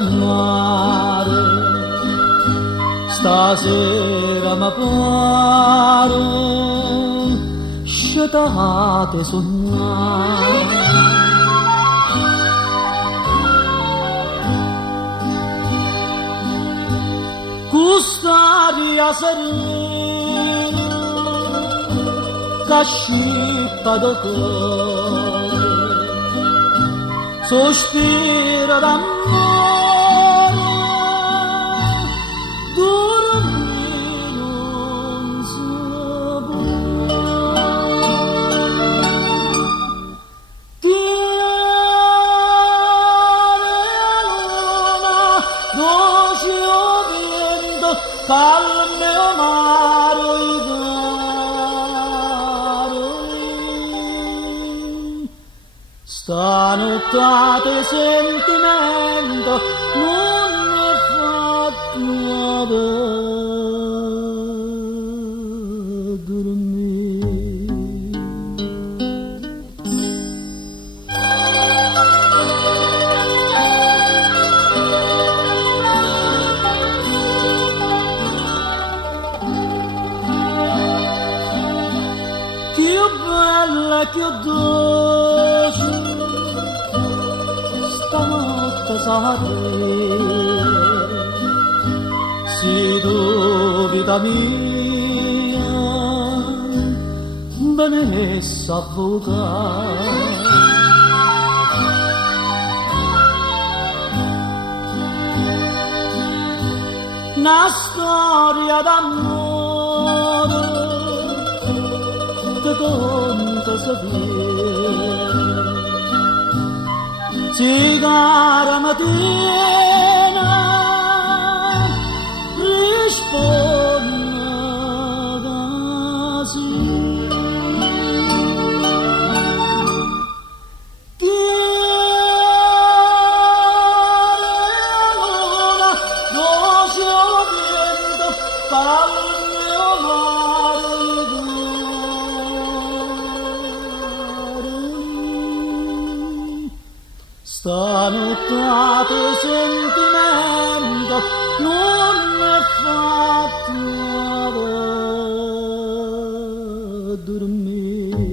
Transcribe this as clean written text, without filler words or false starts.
mare, stasera mi pare scetate sognare. Custaria serena che scippa da cuore, sospiro d'amore, dormire non si può. Calme amaro i cari, stanottate sentimento non è fatto per dormire. Più bella, più dolce, stanotte sarei, se tu vita mia venisse a vogare. Una storia d'amore che conta sapere, cigara mattina risponde così. Che luna dolce vento calme amaro i cuori, stanottate sentimento non è fatto per dormire.